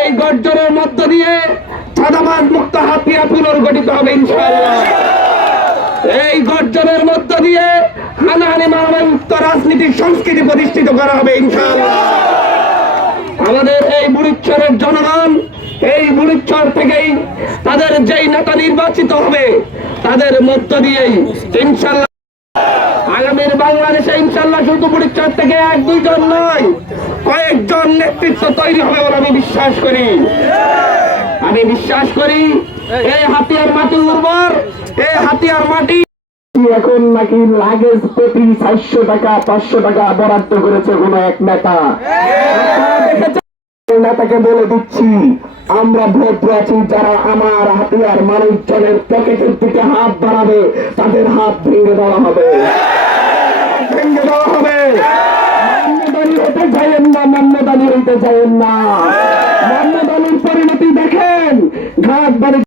এই গর্জনের মধ্য দিয়ে চাঁদাবাজ মুক্ত হাতিয়া পুনর্গঠিত হবে ইনশাআল্লাহ। এই গর্জনের মধ্য দিয়ে হানাহানি মারামারি মুক্ত রাজনীতির সংস্কৃতি প্রতিষ্ঠিত করা হবে ইনশাআল্লাহ। আমাদের এই বুড়িচরের জনগণ এই বুড়িচর থেকেই তাদের যেই নেতা নির্বাচিত হবে তাদের মধ্য দিয়েই ইনশাআল্লাহ আগামীর বাংলাদেশে ইনশাআল্লাহ শুধু বুড়িচর থেকে এক দুইজন নয়, কয়েকজন নেতৃত্ব তৈরি হবে বলে আমি বিশ্বাস করি। এই হাতিয়ার মাটি উর্বর, এই হাতিয়ার মাটি এখন নাকি লাগেজ প্রতি 400 টাকা 500 টাকা বরাদ্দ করেছে কোন এক নেতা। নেতাকে বলে দিচ্ছি, আমরা ভদ্র আছি, যারা আমার হাতিয়ার মানুষজনের পকেটের দিকে হাত বাড়াবে তাদের হাত ভেঙে দেওয়া হবে। মান্যদানি হতে চাইেন না, মান্যদানি হইতে চাইেন না। মান্যদানির পরিণতি দেখেন, ঘাট বাড়ি